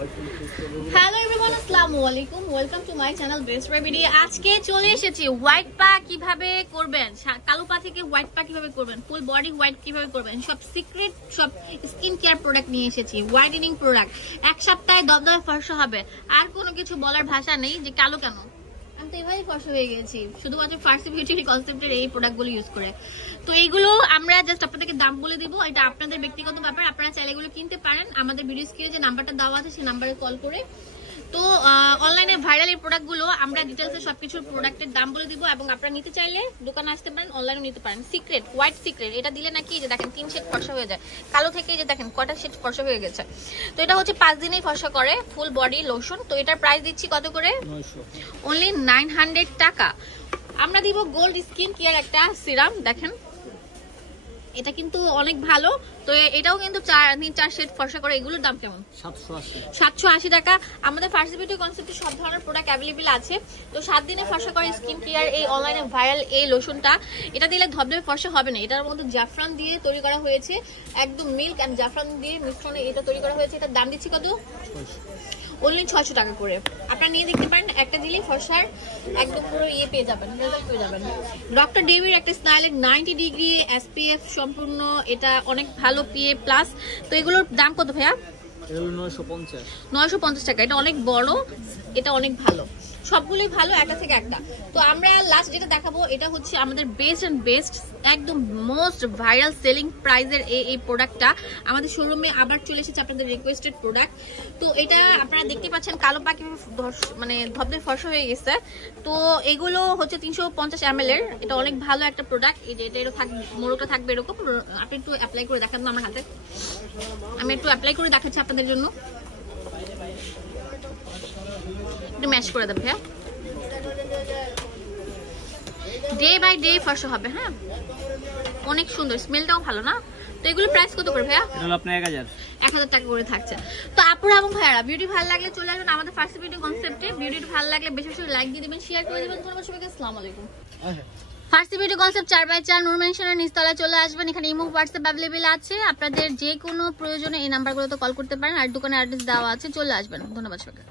Hello everyone, আসসালামু আলাইকুম, welcome to my channel best remedy. আজকে চলে এসেছি হোয়াইট পা কিভাবে করবেন, কালো পা থেকে হোয়াইট পা কিভাবে করবেন, ফুল বডি হোয়াইট কিভাবে করবেন, সব সিক্রেট সব স্কিন কেয়ার প্রোডাক্ট নিয়ে এসেছি, হোয়াইটেনিং প্রোডাক্ট। এক সপ্তাহে দবদবে ফর্সা হবে। আর কোনো কিছু বলার ভাষা নেই যে কালো কেন, আমি তো এভাবেই ফর্সা হয়ে গেছি শুধুমাত্র ফার্স্ট বিউটি কনসেপ্টের এই প্রোডাক্টগুলো ইউজ করে। তো এইগুলো আমরা জাস্ট আপনাদেরকে দাম বলে দিব, এটা আপনাদের ব্যক্তিগত ব্যাপার। আপনারা চাইলে এগুলো কিনতে পারেন আমাদের ভিডিও স্ক্রিনে যে নাম্বারটা দেওয়া আছে সেই নাম্বারে কল করে। তো অনলাইনে ভাইরাল এই প্রোডাক্টগুলো আমরা ডিটেলসে সবকিছুর প্রোডাক্টের দাম বলে দিব, এবং আপনারা নিতে চাইলে দোকানে আসতে পারেন, অনলাইনে নিতে পারেন। সিক্রেট হোয়াইট সিক্রেট এটা দিলে নাকি যে দেখেন 3 শেড ফর্সা হয়ে যায়, কালো থেকে যে দেখেন কটা শেড ফর্সা হয়ে গেছে। তো এটা হচ্ছে 5 দিনেই ফর্সা করে, ফুল বডি লোশন। তো এটার প্রাইস দিচ্ছি কত করে? অনলি 900 টাকা। আমরা দিব গোল্ড স্কিন কেয়ার একটা সিরাম, দেখেন এটা কিন্তু অনেক ভালো। তো এটাও কিন্তু 4 শেড ফর্সা করে। এগুলোর দাম কেমন? 780 টাকা। আমাদের ফার্স্ট বিউটি কনসেপ্টে সব ধরনের প্রোডাক্ট অ্যাভেলেবল আছে। তো 7 দিনে ফর্সা করে স্কিন কেয়ার এই অনলাইনে ভাইরাল এই লোশনটা, এটা দিলে ধবধবে ফর্সা হবে না। এটার মধ্যে জাফরান দিয়ে তৈরি করা হয়েছে, একদম মিল্ক এন্ড জাফরান দিয়ে মিশ্রণে এটা তৈরি করা হয়েছে। এটার দাম দিচ্ছি কত? অনলি 600 টাকা করে। আপনারা নিয়ে দেখতে পারেন, একটা দিলেই ফর্সার একদম পুরো ইয়ে পেয়ে যাবেন, রেজাল্ট পেয়ে যাবেন। ডক্টর ডেভির একটা স্টাইলের 90 ডিগ্রি SPF সম্পূর্ণ, এটা অনেক ভালো PA প্লাস। তো এগুলোর দাম কত ভাইয়া? 950 টাকা। এটা অনেক বড়, এটা অনেক ভালো, সবগুলোই ভালো একটা থেকে একটা। তো আমরা লাস্ট যেটা দেখাবো এটা হচ্ছে আমাদের বেস্ট এন্ড বেস্ট একদম মোস্ট ভাইরাল সেলিং প্রাইজের এই প্রোডাক্টটা আমাদের শোরুমে আবার চলে এসেছে, আপনাদের রিকোয়েস্টেড প্রোডাক্ট। তো এটা আপনারা দেখতে পাচ্ছেন কালো পাখি মানে ধবধবে ফর্সা হয়ে গেছে। তো এগুলো হচ্ছে 350 ml এর, এটা অনেক ভালো একটা প্রোডাক্ট। এই যে এটা থাকবে, মোড়কটা থাকবে এরকম। আপনি একটু অ্যাপ্লাই করে দেখান আমার হাতে, আমি একটু অ্যাপ্লাই করে দেখাচ্ছি আপনাদের জন্য। একটু ম্যাশ করে দেবে, হ্যাঁ ডে বাই ডে ফর্সা হবে। হ্যাঁ অনেক সুন্দর, স্মেলটাও ভালো না? তো এগুলো প্রাইস কত করে ভাইয়া? এটা আপনার 1000 টাকা করে থাকছে। তো আপুরা এবং ভাইয়ারা, ভিডিও ভালো লাগলে চলে আসবেন আমাদের ফার্স্ট ভিডিও কনসেপ্টে। ভিডিওটি ভালো লাগলে বেশি বেশি লাইক দিয়ে দিবেন, শেয়ার করে দিবেন। ধন্যবাদ সবাইকে, আসসালামু আলাইকুম। ফার্স্ট ভিডিও কনসেপ্ট 4x4 নূর মেনশনের নিচতলায় চলে আসবেন। এখানে ইমো হোয়াটসঅ্যাপ অ্যাভেলেবেল আছে, আপনাদের যে কোনো প্রয়োজনে এই নাম্বারগুলোতে কল করতে পারেন। আর দোকানের অ্যাড্রেস দেওয়া আছে, চলে আসবেন। ধন্যবাদ সবাইকে।